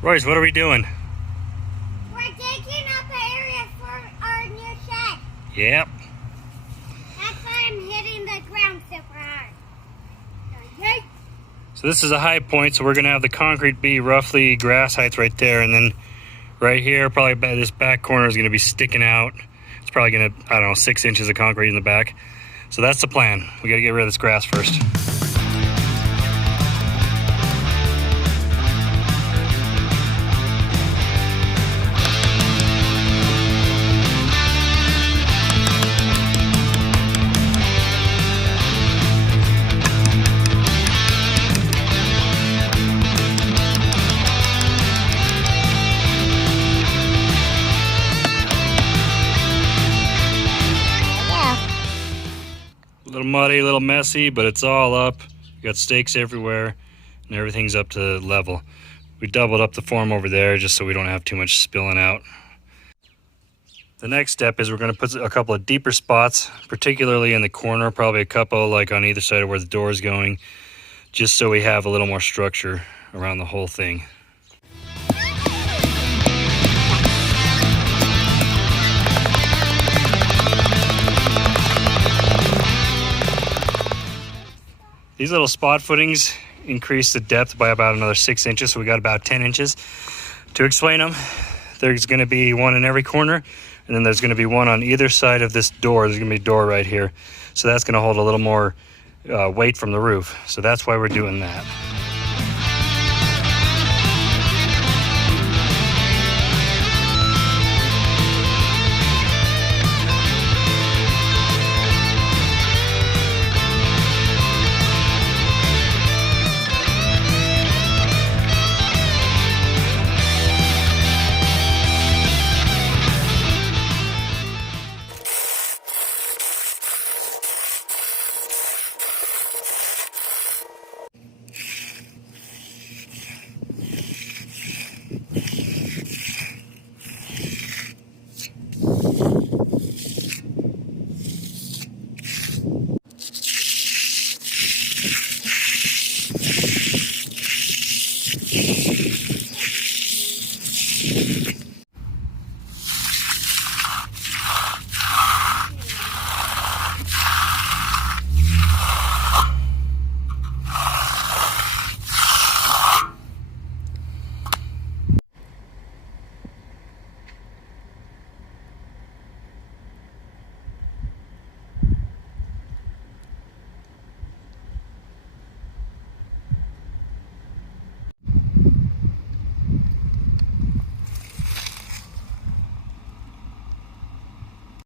Royce, what are we doing? We're digging up an area for our new shed. Yep. That's why I'm hitting the ground super hard. Okay? So this is a high point, so we're going to have the concrete be roughly grass heights right there, and then right here, probably by this back corner is going to be sticking out. It's probably going to, I don't know, 6 inches of concrete in the back. So that's the plan. We got to get rid of this grass first. A little muddy, a little messy, but it's all up. We got stakes everywhere, and everything's up to level. We doubled up the form over there just so we don't have too much spilling out. The next step is we're going to put a couple of deeper spots, particularly in the corner, probably a couple like on either side of where the door is going, just so we have a little more structure around the whole thing. These little spot footings increase the depth by about another 6 inches, so we got about 10 inches. To explain them, there's going to be one in every corner, and then there's going to be one on either side of this door. There's going to be a door right here, so that's going to hold a little more weight from the roof. So that's why we're doing that.